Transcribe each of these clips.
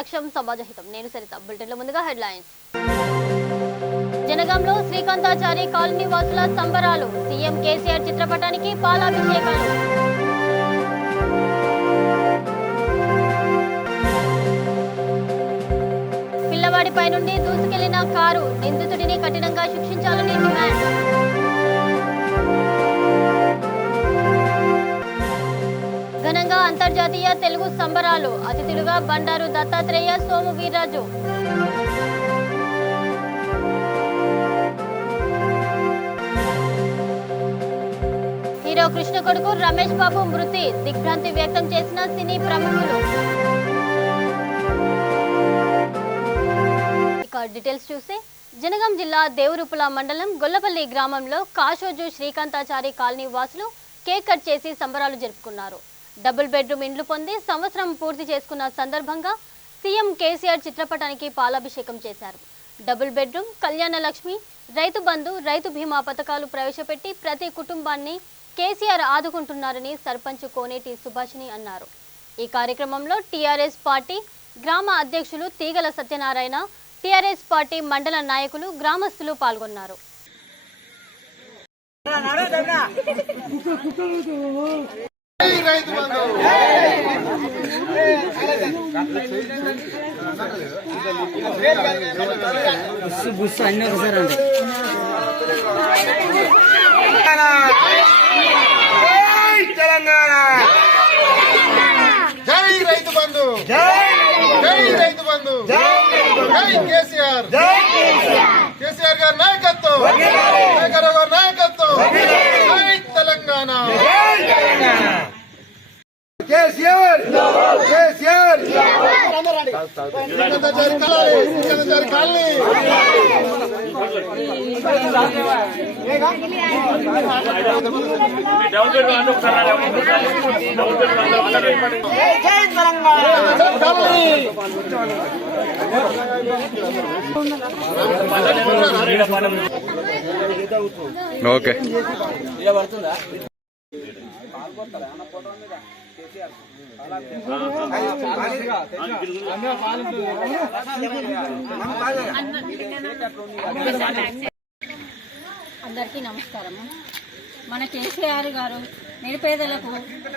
లక్ష్యం సమాజహితం. నేను సరిత. బులెటిన్లో ముందుగా హెడ్లైన్స్. జనగాంలో శ్రీకాంతాచారి కాలనీ వాసుల సంబరాలు. సీఎం కేసీఆర్ చిత్రపటానికి పాలాభిషేకాలు. పిల్లవాడిపై నుండి దూసుకెళ్లిన కారు. నిందితుడిని కఠినంగా శిక్షించాలని డిమాండ్. ఘనంగా అంతర్జాతీయ తెలుగు సంబరాలు. అతిథులుగా బండారు దత్తాత్రేయ, సోము వీర్రాజు. హీరో కృష్ణ కొడుకు రమేష్ బాబు మృతి. దిగ్భ్రాంతి వ్యక్తం చేసిన సినీ ప్రముఖులు. ఇక డీటెయిల్స్ చూస్తే జనగాం జిల్లా దేవరూపుల మండలం గొల్లపల్లి గ్రామంలో కాశోజు శ్రీకాంతాచారి కాలనీ వాసులు కేక్ కట్ చేసి సంబరాలు జరుపుకున్నారు. డబుల్ బెడ్రూమ్ ఇండ్లు పొంది సంవత్సరం పూర్తి చేసుకున్న సందర్భంగా సీఎం కేసీఆర్ చిత్రపటానికి పాలాభిషేకం చేశారు. డబుల్ బెడ్రూమ్, కళ్యాణ లక్ష్మి, రైతు బంధు, రైతు బీమా పథకాలు ప్రవేశపెట్టి ప్రతి కుటుంబాన్ని కేసీఆర్ ఆదుకుంటున్నారని సర్పంచ్ కోనేటి సుభాషిణి అన్నారు. ఈ కార్యక్రమంలో టీఆర్ఎస్ పార్టీ గ్రామ అధ్యక్షులు తీగల సత్యనారాయణ, టీఆర్ఎస్ పార్టీ మండల నాయకులు, గ్రామస్తులు పాల్గొన్నారు. తెలంగాణ జై రైతు బంధు, జై రైతు బంధు, జై కేసీఆర్, కేసీఆర్ గారి నాయకత్వం, కేసీఆర్ గారి నాయకత్వం, జై తెలంగాణ, కేసీఆర్, కేసీఆర్, శ్రీకాంతాచారి కాలనీ జై తెలంగాణ. ఓకే అందరికీ నమస్కారము. మన కేసీఆర్ గారు నిరుపేదలకు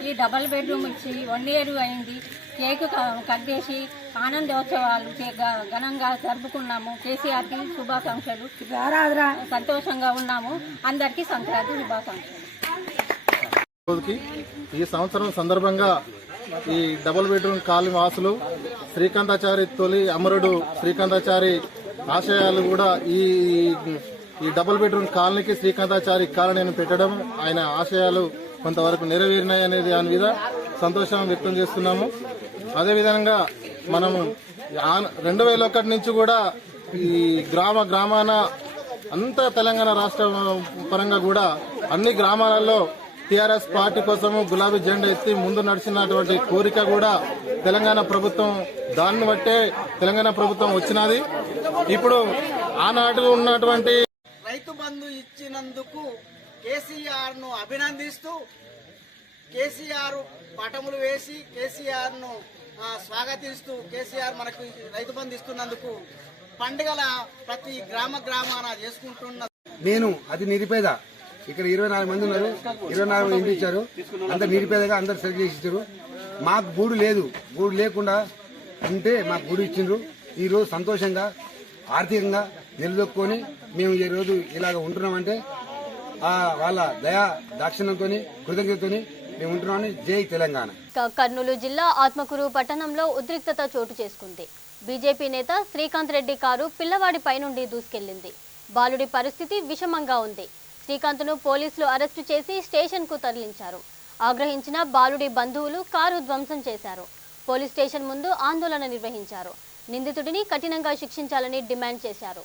ఈ డబల్ బెడ్రూమ్ ఇచ్చి 1 year అయింది. కేక్ కట్ చేసి ఆనందోత్సవాలు ఘనంగా జరుపుకున్నాము. కేసీఆర్కి శుభాకాంక్షలు. సంతోషంగా ఉన్నాము. అందరికీ సంక్రాంతి శుభాకాంక్షలు. ఈ సంవత్సరం సందర్భంగా ఈ డబుల్ బెడ్రూమ్ కాలనీ వాసులు శ్రీకాంతాచారి తొలి అమరుడు శ్రీకాంతాచారి ఆశయాలు కూడా ఈ డబుల్ బెడ్రూమ్ కాలనీకి శ్రీకాంతాచారి కాలనీని పెట్టడం, ఆయన ఆశయాలు కొంతవరకు నెరవేరినాయి అనేది దాని మీద సంతోషం వ్యక్తం చేస్తున్నాము. అదేవిధంగా మనము 2001 నుంచి కూడా ఈ గ్రామాన అంతా తెలంగాణ రాష్ట్ర పరంగా కూడా అన్ని గ్రామాలలో టీఆర్ఎస్ పార్టీ కోసము గులాబీ జెండా ఎత్తి ముందు నడిచినటువంటి కోరిక కూడా తెలంగాణ ప్రభుత్వం, దాన్ని బట్టే తెలంగాణ ప్రభుత్వం వచ్చినది. ఇప్పుడు ఆనాడు ఉన్నటువంటి రైతు బంధు ఇచ్చినందుకు కేసీఆర్ ను అభినందిస్తూ కేసీఆర్ పటములు వేసి కేసీఆర్ ను స్వాగతిస్తూ కేసీఆర్ మనకు రైతు బంధు ఇస్తున్నందుకు పండుగల ప్రతి గ్రామాన చేసుకుంటున్న నేను అది నిరుపేద. ఇక్కడ 24 మంది ఉన్నారు, 24 మంది ఇంటి ఇచ్చారు. అందరు నిరుపేదగా అందరు సెలెక్ట్ చేసి ఇచ్చారు. మాకు గూడు లేదు, గూడు లేకుండా ఉంటే మాకు గూడు ఇచ్చిండ్రు. ఈ రోజు సంతోషంగా ఆర్థికంగా నిలదొక్కుని మేము ఈ రోజు ఇలాగ ఉంటున్నామంటే వాళ్ళ దయా దాక్షిణ్యంతో కృతజ్ఞతతో మేము ఉంటున్నామని. జై తెలంగాణ. కర్నూలు జిల్లా ఆత్మకూరు పట్టణంలో ఉద్రిక్తత చోటు చేసుకుంది. బీజేపీ నేత శ్రీకాంత్ రెడ్డి కారు పిల్లవాడిపై నుండి దూసుకెళ్లింది. బాలుడి పరిస్థితి విషమంగా ఉంది. శ్రీకాంత్ను పోలీసులు అరెస్టు చేసి స్టేషన్కు తరలించారు. ఆగ్రహించిన బాలుడి బంధువులు కారు ధ్వంసం చేశారు. పోలీస్ స్టేషన్ ముందు ఆందోళన నిర్వహించారు. నిందితుడిని కఠినంగా శిక్షించాలని డిమాండ్ చేశారు.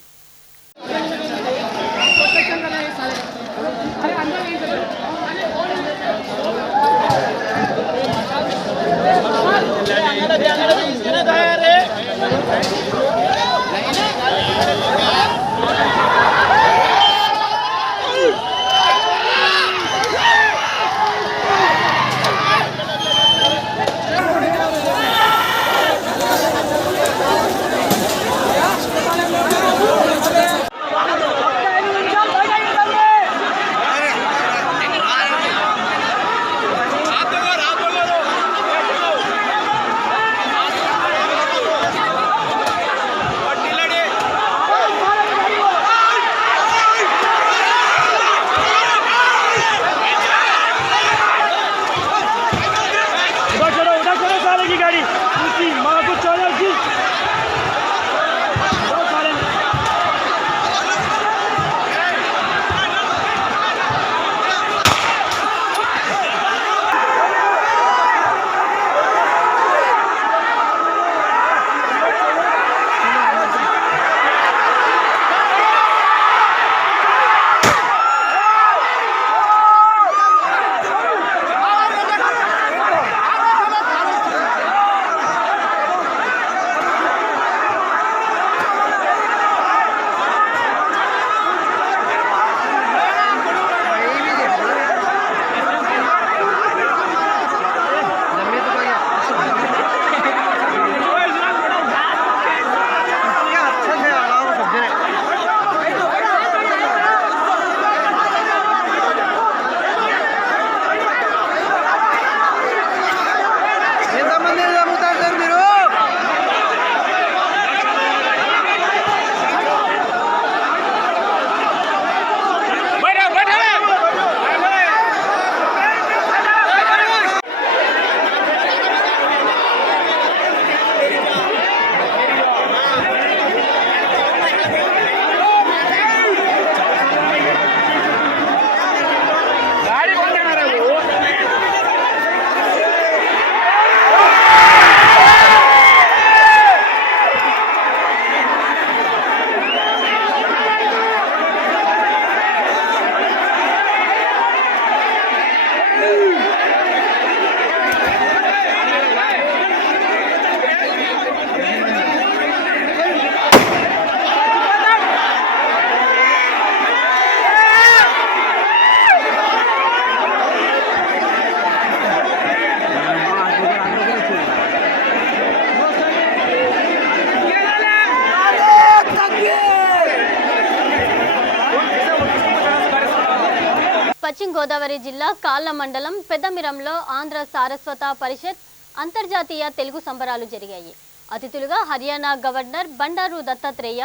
పశ్చిమ గోదావరి జిల్లా కాళ్ళ మండలం పెద్దమిరంలో ఆంధ్ర సారస్వత పరిషత్ అంతర్జాతీయ తెలుగు సంబరాలు జరిగాయి. అతిథులుగా హర్యానా గవర్నర్ బండారు దత్తాత్రేయ,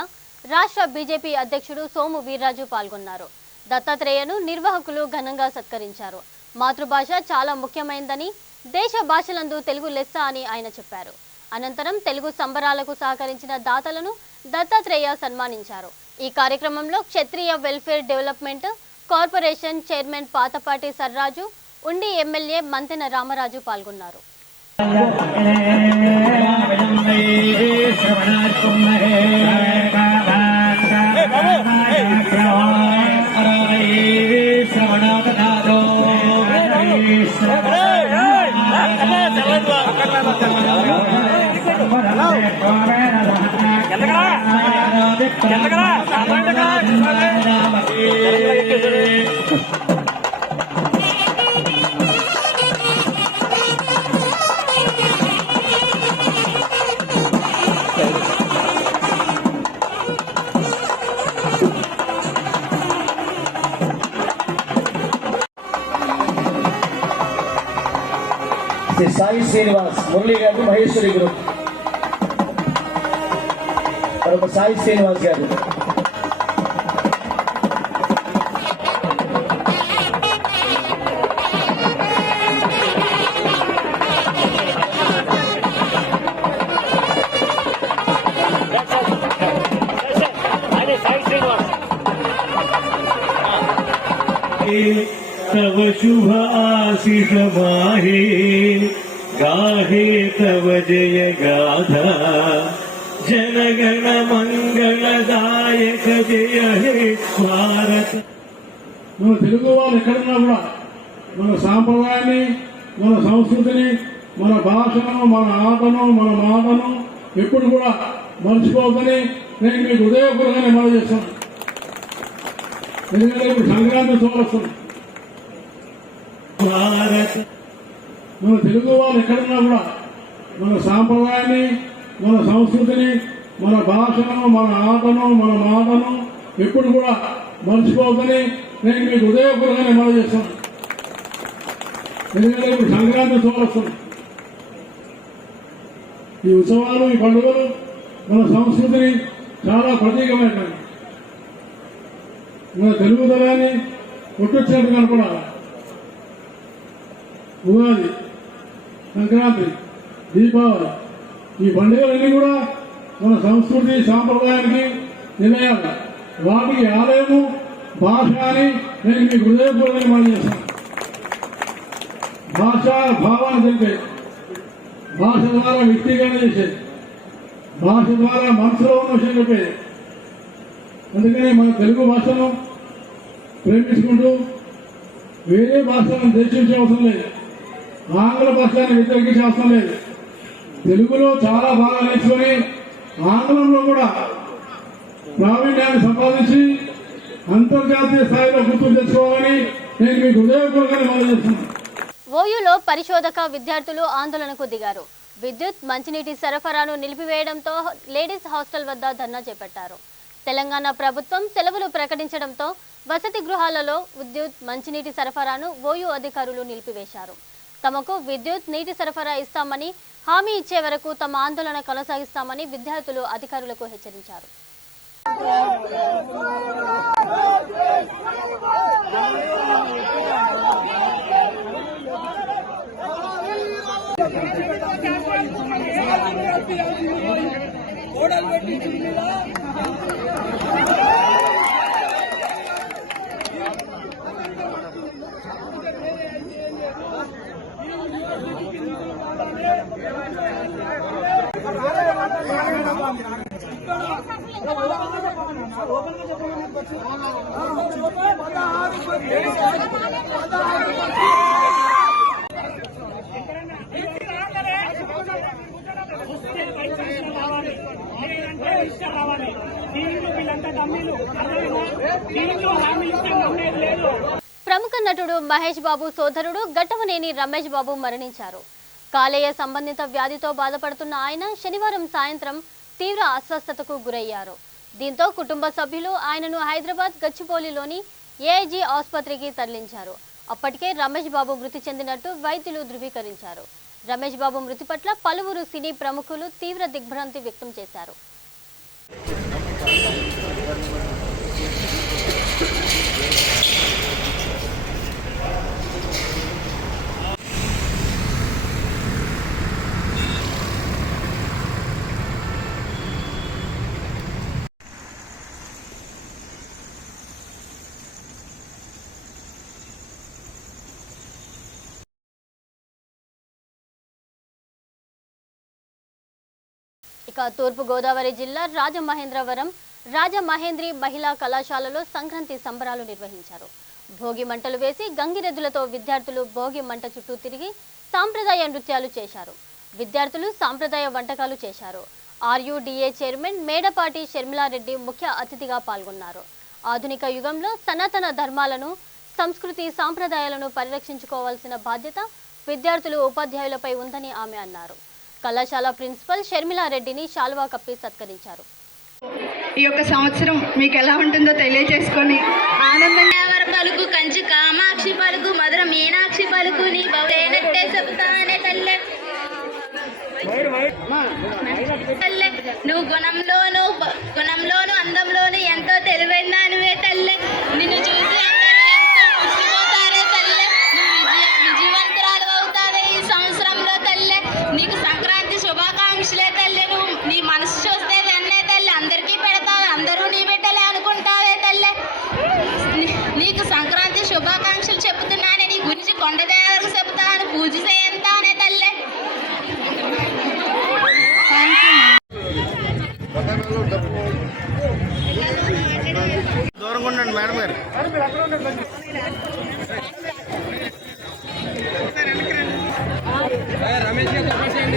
రాష్ట్ర బీజేపీ అధ్యక్షుడు సోము వీర్రాజు పాల్గొన్నారు. దత్తాత్రేయను నిర్వాహకులు ఘనంగా సత్కరించారు. మాతృభాష చాలా ముఖ్యమైనదని, దేశ భాషలందు తెలుగు లెస్స అని ఆయన చెప్పారు. అనంతరం తెలుగు సంబరాలకు సహకరించిన దాతలను దత్తాత్రేయ సన్మానించారు. ఈ కార్యక్రమంలో Kshatriya welfare development corporation chairman Pathapati Sarraju, Undi MLA Manthena Ramaraju పాల్గొన్నారు. సాయి శ్రీనివాస్, మురళీ గారు, మహేశ్వరి గ్రూప్ మరొక సాయి శ్రీనివాస్ గారు. तव शुभ आशीष माहे गाहे तव जय गाथा जनगण मंगलदायक जय हे भारत. మన తెలుగు వాళ్ళు ఎక్కడున్నా కూడా మన సాంప్రదాయాన్ని, మన సంస్కృతిని, మన భాషను, మన ఆటను, మన మాటను ఎప్పుడు కూడా మర్చిపోవద్దని నేను మీకు హృదయపూర్వకంగా మనవి చేస్తాను. ఎందుకంటే ఇప్పుడు సంక్రాంతి చూడొస్తుంది. భారత్ మన తెలుగు వాళ్ళు ఎక్కడున్నా కూడా మన సాంప్రదాయాన్ని, మన సంస్కృతిని, మన భాషను, మన ఆటను, మన మాటను ఎప్పుడు కూడా మర్చిపోవద్దని నేను మీకు హృదయపూర్వకంగా మనవి చేస్తాను. ఎందుకంటే ఇప్పుడు సంక్రాంతి చూడొస్తుంది. ఈ ఉత్సవాలు, ఈ పండుగలు మన సంస్కృతిని చాలా ప్రతీకమైనవి. మన తెలుగుదనాన్ని కొట్టొచ్చినట్టు కనపడాలి. ఉగాది, సంక్రాంతి, దీపావళి ఈ పండుగలన్నీ కూడా మన సంస్కృతి సాంప్రదాయానికి నిలయాలి. వాటికి ఆలయము, భాష అని నేను మీకు హృదయపూర్వకంగా మనం చేస్తాను. భాష భావాన్ని తెలిపే, భాష ద్వారా వ్యక్తీకరణ చేసేది, భాష ద్వారా మనసులో ఉన్న విషయం చెప్పేది. అందుకనే మన తెలుగు భాషను ప్రేమించుకుంటూ వేరే భాషలను ద్వేషించే అవసరం లేదు, ఆంగ్ల భాషను వ్యతిరేకించే అవసరం లేదు. తెలుగులో చాలా బాగా నేర్చుకొని ఆంగ్లంలో కూడా ప్రావీణ్యాన్ని సంపాదించి అంతర్జాతీయ స్థాయిలో గుర్తుకు తెచ్చుకోవాలని నేను మీకు హృదయపూర్వకంగా మనవి చేస్తున్నాను. ఓయూలో పరిశోధక విద్యార్థులు ఆందోళనకు దిగారు. విద్యుత్, మంచినీటి సరఫరాను నిలిపివేయడంతో లేడీస్ హాస్టల్ వద్ద ధర్నా చేపట్టారు. తెలంగాణ ప్రభుత్వం సెలవులు ప్రకటించడంతో వసతి గృహాలలో విద్యుత్, మంచినీటి సరఫరాను ఓయూ అధికారులు నిలిపివేశారు. తమకు విద్యుత్, నీటి సరఫరా ఇస్తామని హామీ ఇచ్చే వరకు తమ ఆందోళన కొనసాగిస్తామని విద్యార్థులు అధికారులకు హెచ్చరించారు. ప్రముఖ నటుడు మహేష్ బాబు సోదరుడు ఘట్టమనేని రమేష్ బాబు మరణించారు. కాలేయ సంబంధిత వ్యాధితో బాధపడుతున్న ఆయన శనివారం సాయంత్రం తీవ్ర అస్వస్థతకు గురయ్యారు. దీంతో కుటుంబ సభ్యులు ఆయనను హైదరాబాద్ గచ్చిబౌలిలోని ఏఐజీ ఆసుపత్రికి తరలించారు. అప్పటికే రమేష్ బాబు మృతి చెందినట్టు వైద్యులు ధృవీకరించారు. రమేష్ బాబు మృతి పట్ల పలువురు సినీ ప్రముఖులు తీవ్ర దిగ్భ్రాంతి వ్యక్తం చేశారు. ఇక తూర్పు గోదావరి జిల్లా రాజమహేంద్రి మహిళా కళాశాలలో సంక్రాంతి సంబరాలు నిర్వహించారు. భోగి మంటలు వేసి గంగిరెద్దులతో విద్యార్థులు భోగి మంట చుట్టూ తిరిగి సాంప్రదాయ నృత్యాలు చేశారు. విద్యార్థులు సాంప్రదాయ వంటకాలు చేశారు. RUDA చైర్మన్ మేడపాటి షర్మిలారెడ్డి ముఖ్య అతిథిగా పాల్గొన్నారు. ఆధునిక యుగంలో సనాతన ధర్మాలను, సంస్కృతి సాంప్రదాయాలను పరిరక్షించుకోవాల్సిన బాధ్యత విద్యార్థులు, ఉపాధ్యాయులపై ఉందని ఆమె అన్నారు. కళాశాల ప్రిన్సిపల్ షర్మిలారెడ్డిని శాల్వా కప్పి సత్కరించారు. ఈ యొక్క సంవత్సరం మీకు ఎలా ఉంటుందో తెలియజేసుకొని ఆనందంగా పలుకు కంచి కామాక్షి పలుకు మధుర మీనాక్షి పలుకు నీ బౌనట్టే చెబుతానే తల్లె నువ్వు గుణంలోను అందంలోను ఎంతో తెలివైన దానివే తల్లె. నిన్ను చూసి అందరూ ఎంతో మురిసిపోతారే తల్లె. నువ్వు విజయవంతురాలు అవుతావే ఈ సంవత్సరంలో తల్లె. నీకు సంక్రాంతి శుభాకాంక్షలే తల్లె. నువ్వు నీ మనసు చూస్తే వెన్నే తల్లె. అందరికీ పెడతావే, అందరూ నీ బిడ్డలే అనుకుంటావే తల్లె. నీకు సంక్రాంతి శుభాకాంక్షలు చెబుతున్నానే. నీ గురించి కొండదేవరకు చెబుతాను, పూజ చేయంతానే తల్లె. దూరంగా ఉండండి మేడం గారు. రమేష్ గారు చెప్పండి.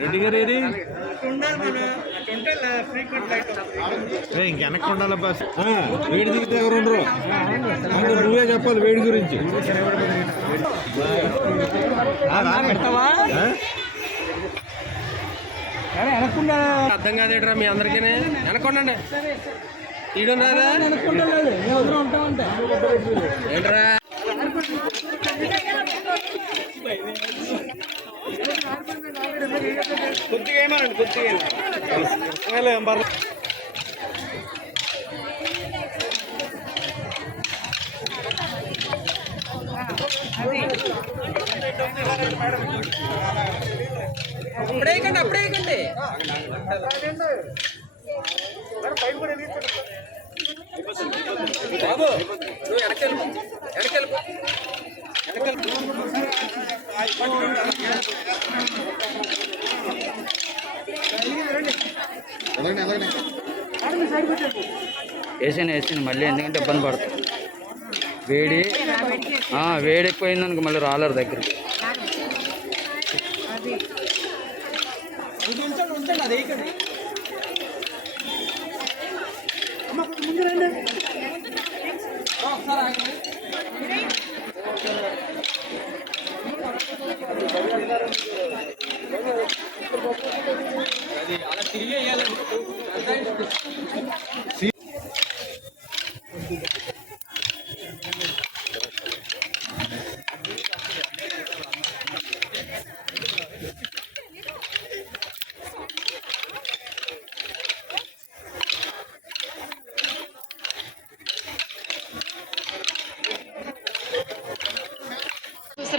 రెడ్డి గారు ఇంకెనక్కి ఉండాలి బస్. వేడి దిగితే ఎవరు ఉండరు. నువ్వే చెప్పాలి వేడి గురించి. అర్థం కాదేట్రా మీ అందరికీ. వెనక్కుండండి. ఈడున్నారా ఏంట్రా? కొద్దిగా ఏమనండి, కొద్దిగా అప్పుడే బాబు నువ్వు వెనకెళ్ళిపో. వేసాను మళ్ళీ, ఎందుకంటే ఇబ్బంది పడుతుంది. వేడి ఎక్కువైందనుకో మళ్ళీ రాలేరు దగ్గరికి.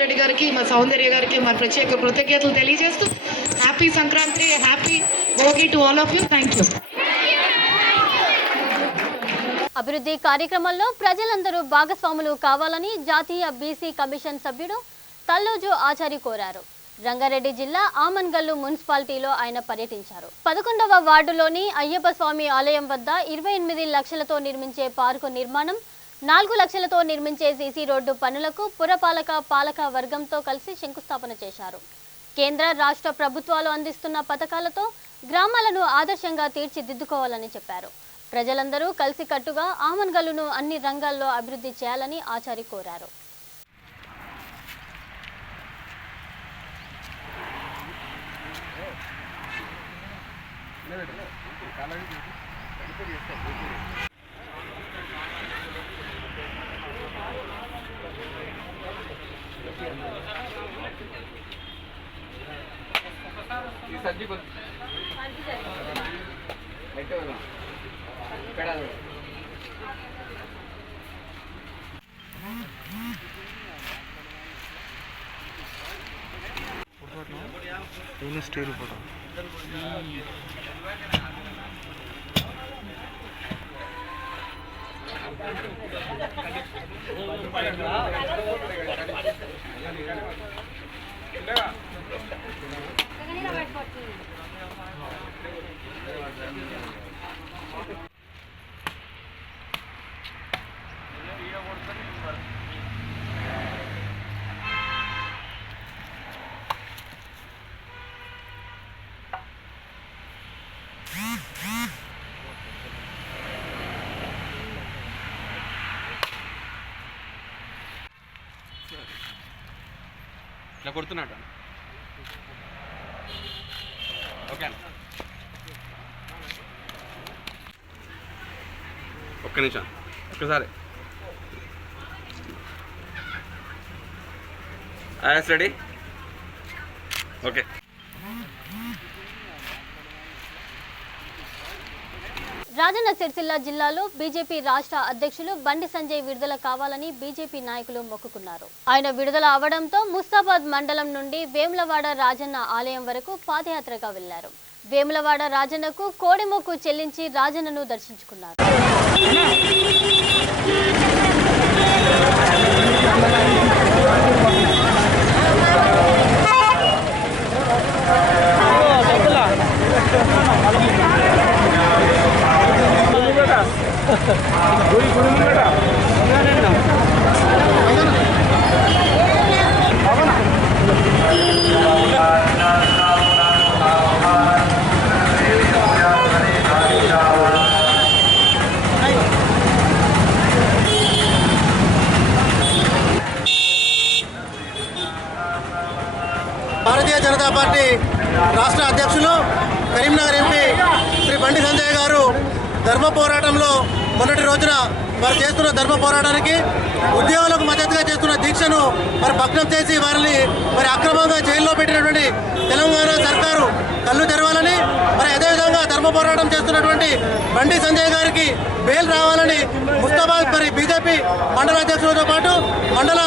రెడ్డి గారికి మా సౌందర్య గారికి మా ప్రత్యేక కృతజ్ఞతలు తెలియజేస్తూ happy Sankranti, happy Bhogi to all of you. Thank you. అభివృద్ధి కార్యక్రమంలో ప్రజలందరూ భాగస్వాములు కావాలని జాతీయ బీసీ కమిషన్ సభ్యుడు తల్లోజు ఆచారి కోరారు. రంగారెడ్డి జిల్లా ఆమన్గల్లు మున్సిపాలిటీలో ఆయన పర్యటించారు. 11వ వార్డులోని అయ్యప్ప స్వామి ఆలయం వద్ద 28 లక్షలతో నిర్మించే పార్కు నిర్మాణం, 4 లక్షలతో నిర్మించే సీసీ రోడ్డు పనులకు పురపాలక పాలక వర్గంతో కలిసి శంకుస్థాపన చేశారు. కేంద్ర రాష్ట్ర ప్రభుత్వాలు అందిస్తున్న పథకాలతో గ్రామాలను ఆదర్శంగా తీర్చిదిద్దుకోవాలని చెప్పారు. ప్రజలందరూ కలిసికట్టుగా ఆమన్గల్లును అన్ని రంగాల్లో అభివృద్ధి చేయాలని ఆచారి కోరారు. ఇట్లా కొడుతున్నట్టు ఓకే ఒక్క నిమిషం ఒక్కసారి రెడీ ఓకే. రాజన్న సిరిసిల్ల జిల్లాలో బీజేపీ రాష్ట్ర అధ్యక్షులు బండి సంజయ్ విడుదల కావాలని బీజేపీ నాయకులు మొక్కుకున్నారు. ఆయన విడుదల అవడంతో ముస్తాబాద్ మండలం నుండి వేములవాడ రాజన్న ఆలయం వరకు పాదయాత్రగా వెళ్లారు. వేములవాడ రాజన్నకు కోడిమొక్కు చెల్లించి రాజన్నను దర్శించుకున్నారు. భారతీయ జనతా పార్టీ రాష్ట్ర అధ్యక్షులు కరీంనగర్ ఎంపీ శ్రీ బండి సంజయ్ గారు ధర్మ పోరాటంలో మొన్నటి రోజున వారు చేస్తున్న ధర్మ పోరాటానికి ఉద్యోగులకు మద్దతుగా చేస్తున్న దీక్షను మరి భగ్నం చేసి వారిని మరి అక్రమంగా జైల్లో పెట్టినటువంటి తెలంగాణ సర్కారు కళ్ళు తెరవాలని, మరి అదేవిధంగా ధర్మ పోరాటం చేస్తున్నటువంటి బండి సంజయ్ గారికి బెయిల్ రావాలని ముస్తాబాద్ మరి బీజేపీ మండల అధ్యక్షులతో పాటు మండల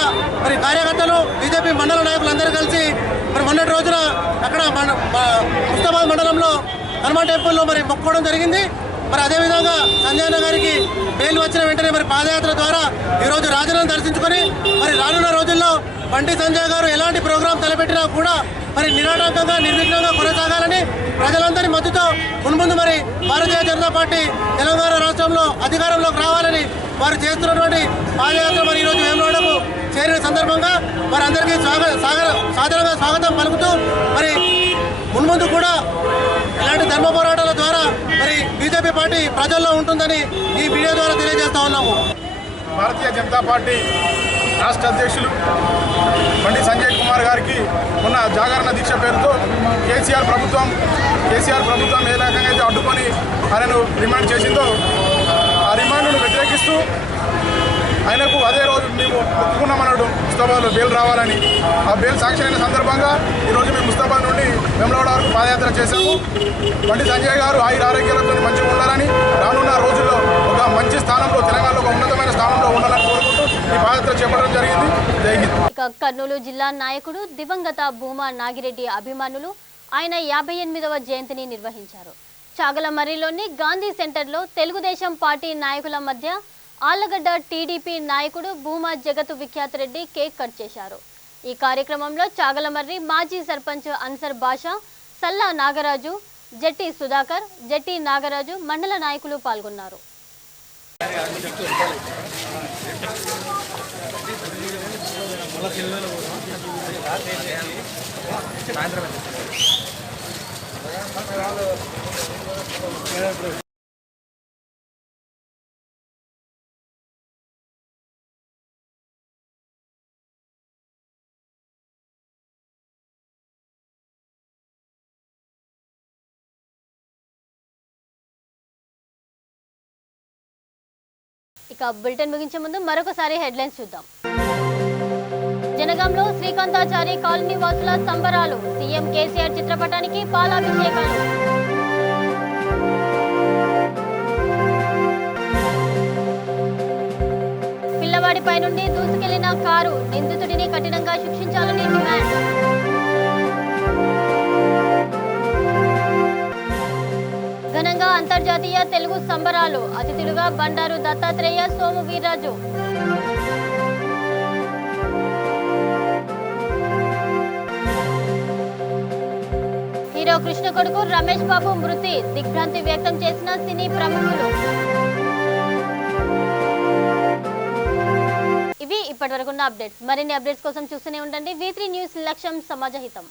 మరి కార్యకర్తలు బీజేపీ మండల నాయకులందరూ కలిసి మరి మొన్నటి రోజున అక్కడ ముస్తాబాద్ మండలంలో హనుమాన్ టెంపుల్లో మరి మొక్కుకోవడం జరిగింది. మరి అదేవిధంగా సంజయ్ అన్న గారికి బెయిల్ వచ్చిన వెంటనే మరి పాదయాత్ర ద్వారా ఈరోజు రాజన్నను దర్శించుకొని మరి రానున్న రోజుల్లో బండి సంజయ్ గారు ఎలాంటి ప్రోగ్రాం తలపెట్టినా కూడా మరి నిరాటంకంగా నిర్విఘ్నంగా కొనసాగాలని ప్రజలందరి మద్దతుతో మున్ముందు మరి భారతీయ జనతా పార్టీ తెలంగాణ రాష్ట్రంలో అధికారంలోకి రావాలని వారు చేస్తున్నటువంటి పాదయాత్ర మరి ఈరోజు వేములవాడకు చేరిన సందర్భంగా వారందరికీ సాదరంగా స్వాగతం పలుకుతూ మరి మున్ముందు ముందు కూడా ఇలాంటి ధర్మ పోరాటాల ద్వారా మరి బీజేపీ పార్టీ ప్రజల్లో ఉంటుందని ఈ వీడియో ద్వారా తెలియజేస్తా ఉన్నాము. భారతీయ జనతా పార్టీ రాష్ట్ర అధ్యక్షులు బండి సంజయ్ కుమార్ గారికి ఉన్న జాగరణ దీక్ష పేరుతో కేసీఆర్ ప్రభుత్వం ఏ రకంగా అయితే అడ్డుకొని ఆయనను రిమాండ్ చేసిందో ఆ రిమాండ్ను వ్యతిరేకిస్తూ ఆయనకు అదే రోజు మేము ఒప్పుకున్నామన్నాడు ముస్తాబాద్లో బెయిల్ రావాలని. ఆ బెయిల్ శాంక్షన్ అయిన సందర్భంగా ఈరోజు మేము ముస్తాబాద్ నుండి వేములవాడ వరకు పాదయాత్ర చేశాము. బండి సంజయ్ గారు ఆరోగ్యాలతో మంచిగా ఉండాలని, రానున్న రోజుల్లో ఒక మంచి స్థానంలో తెలంగాణలో ఒక ఉన్నతమైన స్థానంలో ఉండాలని కోరుకుంటూ ఈ పాదయాత్ర చేపట్టడం జరిగింది. జై హింద్. కర్నూలు జిల్లా నాయకుడు దివంగత భూమా నాగిరెడ్డి అభిమానులు ఆయన 58వ జయంతిని నిర్వహించారు. చాగలమర్రిలోని గాంధీ సెంటర్లో తెలుగుదేశం పార్టీ నాయకుల మధ్య ఆళ్లగడ్డ టీడీపీ నాయకుడు భూమా జగతు విఖ్యాత్ రెడ్డి కేక్ కట్ చేశారు. ఈ కార్యక్రమంలో చాగలమర్రి మాజీ సర్పంచ్ అన్సర్ బాషా, సల్లా నాగరాజు, జట్టి సుధాకర్, జట్టి నాగరాజు మండల నాయకులు పాల్గొన్నారు. ఇక బులెటిన్ ముగించే ముందు మరొకసారి హెడ్లైన్స్ చూద్దాం. జనగాంలో శ్రీకాంతాచారి కాలనీ వాసుల సంబరాలు, సీఎం కేసీఆర్ చిత్రపటానికి పాలాభిషేకాలు. పిల్లవాడిపై నుండి దూసుకెళ్లిన కారు, నిందితుడిని కఠినంగా శిక్షించాలని డిమాండ్. ఘనంగా అంతర్జాతీయ తెలుగు సంబరాలు, అతిథులుగా బండారు దత్తాత్రేయ, సోము వీర్రాజు. హీరో కృష్ణ కొడుకు రమేష్ బాబు మృతి, దిగ్భ్రాంతి వ్యక్తం చేసిన సినీ ప్రముఖులు. ఇవి ఇప్పటివరకున్న అప్డేట్స్. మరిన్ని అప్డేట్స్ కోసం చూస్తూనే ఉండండి V3 న్యూస్. లక్ష్యం సమాజహితం.